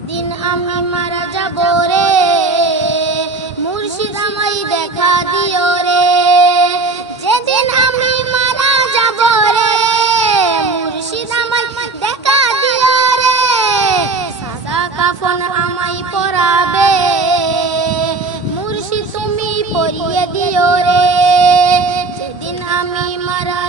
সেদিন আমি মারা যাব রে। মুর্শিদ আমায় দেখা দিও রে। যেদিন আমি মারা যাব রে, মুর্শিদ আমায় দেখা দিও রে। সাদা কাফন আমায় পরাবে। মুর্শিদ তুমি পরিয়ে দিও রে। যেদিন আমি মারা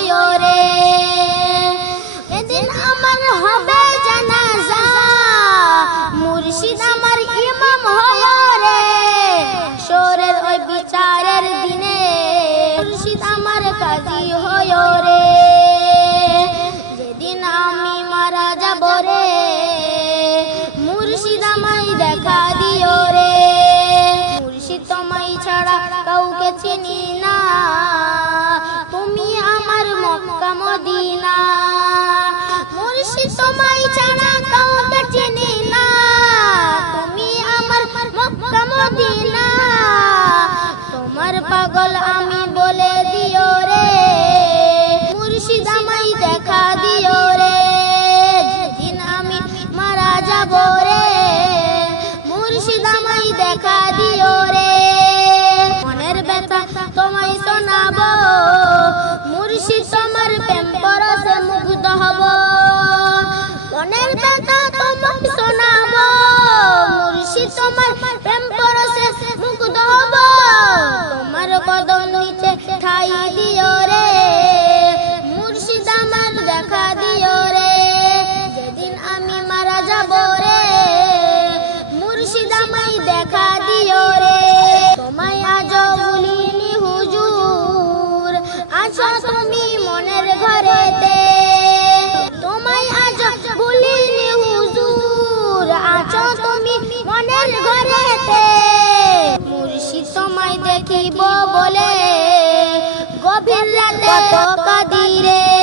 よ。nel দেখিব বলে। গভীর রাতে কাদিরে